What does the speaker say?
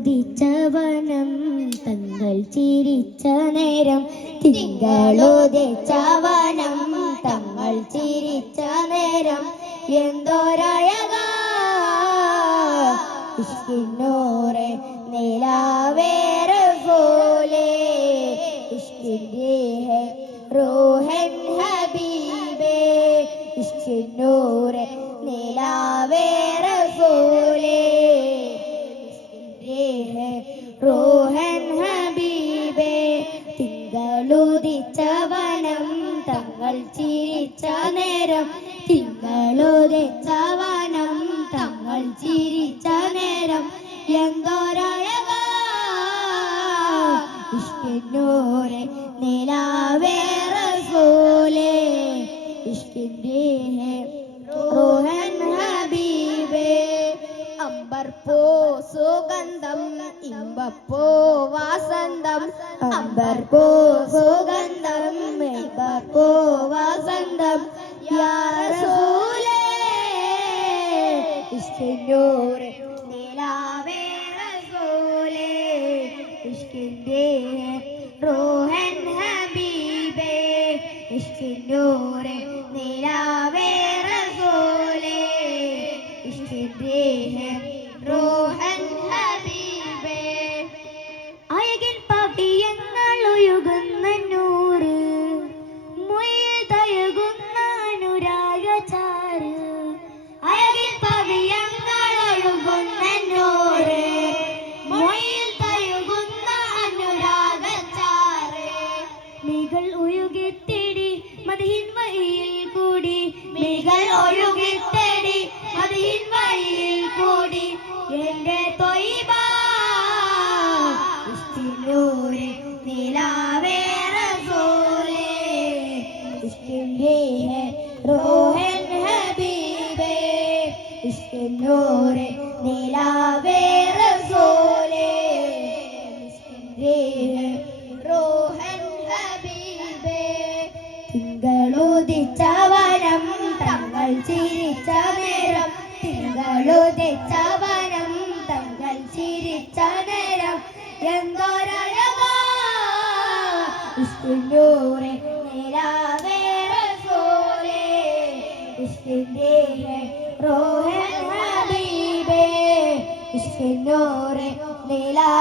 തിങ്കളുദിച്ചവനം തങ്ങൾ ചിരിച്ച നേരം, തിങ്കളുദിച്ചവനം തങ്ങൾ ചിരിച്ച നേരം, എന്തോരഴകാ ഇഷ്കിന്നൂറെ നിലാവേറെ പോലെ, ഇഷ്കിൻ്റെ ഹെ റൂഹൻ ഹബീബേ, ഇഷ്കിന്നൂറെ നിലാവേറെ പോലെ, റൂഹൻ ഹബീബേ. തിങ്കളുദിച്ചവനം തങ്ങൾ ചിരിച്ച നേരം, തിങ്കളുദിച്ചവനം തങ്ങൾ ചിരിച്ച നേരം, എന്തോരഴകാ ഇഷ്കിന്നൂറെ നിലാവേറെ പോലെ, ഇഷ്കിൻ്റെ റൂഹൻ ഹബീബേ. അമ്പർപ്പൂ സുഗന്ധം ഇമ്പപ്പൂ വാസന്തം, അമ്പർപ്പൂ സുഗന്ധം ഇമ്പപ്പൂ വാസന്തം, യാ റസൂലേ ഇഷ്കിന്നൂറെ നിലാവേറെ പോലെ, ഇഷ്കിൻ്റെ റൂഹൻ ഹബീബേ, ഇഷ്കിന്നൂറെ നിലാവേറെ പോലെ, ഇഷ്കിൻ്റെ റൂഹൻ ഹബീബേ. അഴകിൻ പവിയങ്ങൾ ഒഴുകുന്ന നൂറ്, മുയിൽ തഴുകുന്ന അനുരാഗചാര്, അഴകിൻ പവിയങ്ങൾ ഒഴുകുന്ന നൂറ്, മുയിൽ തഴുകുന്ന അനുരാഗചാര്, മികൾ ഒഴുകിത്തേടി മദഹിൻ വഴിയിൽ കൂടി, മികൾ ഒഴുകിത്തേടി മദഹിൻ വഴിയിൽ കൂടി, എന്റെ ത്വയ്ബ ഇഷ്കിന്നൂറെ നിലാവേറെ പോലെ, ഇഷ്കിൻ്റെ റൂഹൻ ഹബീബേ, ഇഷ്കിന്നൂറെ നിലാവേറെ പോലെ, ഇഷ്കിൻ്റെ റൂഹൻ ഹബീബേ. തിങ്കളുദിച്ചവനം തങ്ങൾ ചിരിച്ച നേരം, തിങ്കളുദിച്ചവനം തങ്ങൾ ചിരിച്ച നേരം, എന്തോരഴകാ ഇഷ്കിന്നൂറെ നിലാവേറെ പോലെ, ഇഷ്കിൻ്റെ റൂഹൻ ഹബീബേ, ഇഷ്കിന്നൂറെ നിലാ